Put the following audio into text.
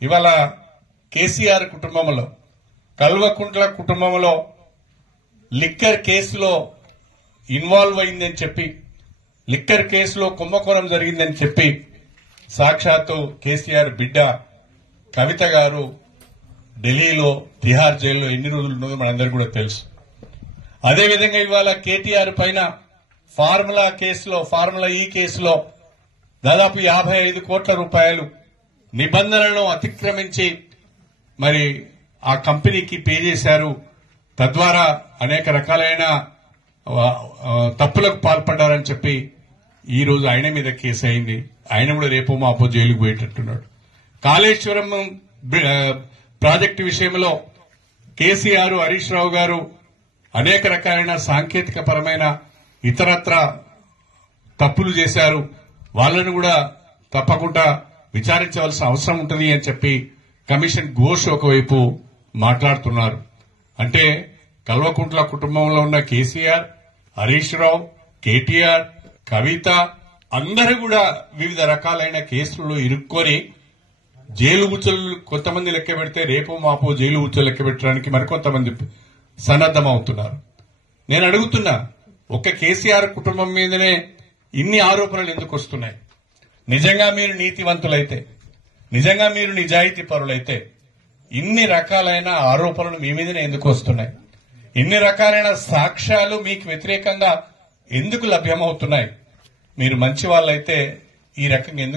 ఇవాళ కేసీఆర్ కుటుంబంలో, కల్వకుంట్ల కుటుంబంలో లిక్కర్ కేసులో ఇన్వాల్వ్ అయిందని చెప్పి, లిక్కర్ కేసులో కుంభకోణం జరిగిందని చెప్పి సాక్షాత్తు కేసీఆర్ బిడ్డ కవిత గారు ఢిల్లీలో తిహార్ జైల్లో ఎన్ని రోజులు ఉన్నదో మనందరికీ కూడా తెలుసు. అదేవిధంగా ఇవాళ కేటీఆర్ పైన ఫార్ములా ఈ కేసులో దాదాపు 55 కోట్ల రూపాయలు నిబంధనలను అతిక్రమించి మరి ఆ కంపెనీకి పే చేశారు. తద్వారా అనేక రకాలైన తప్పులకు పాల్పడ్డారని చెప్పి ఈ రోజు ఆయన మీద కేసు అయింది. ఆయన కూడా రేపు మాపో జైలుకు పోయేటట్టున్నాడు. కాళేశ్వరం ప్రాజెక్టు విషయంలో కేసీఆర్, హరీష్ రావు గారు అనేక రకాలైన సాంకేతిక పరమైన ఇతరత్ర తప్పులు చేశారు. వాళ్లను కూడా తప్పకుండా విచారించవలసిన అవసరం ఉంటుంది అని చెప్పి కమిషన్ ఘోష్ ఒకవైపు మాట్లాడుతున్నారు. అంటే కల్వకుంట్ల కుటుంబంలో ఉన్న కేసీఆర్, హరీష్ రావు, కేటీఆర్, కవిత అందరూ కూడా వివిధ రకాలైన కేసుల్లో ఇరుక్కొని జైలు ఉచ్చులు కొంతమంది లెక్క పెడితే రేపు మాపో జైలు ఉచ్చులు లెక్క పెట్టడానికి మరికొంతమంది సన్నద్దమవుతున్నారు. నేను అడుగుతున్నా, ఒక్క కేసీఆర్ కుటుంబం మీదనే ఇన్ని ఆరోపణలు ఎందుకు వస్తున్నాయి? నిజంగా మీరు నీతివంతులైతే, నిజంగా మీరు నిజాయితీ పరులైతే ఇన్ని రకాలైన ఆరోపణలు మీ మీదనే ఎందుకు వస్తున్నాయి? ఇన్ని రకాలైన సాక్ష్యాలు మీకు వ్యతిరేకంగా ఎందుకు లభ్యమవుతున్నాయి? మీరు మంచి వాళ్ళైతే ఈ రకంగా ఎందుకు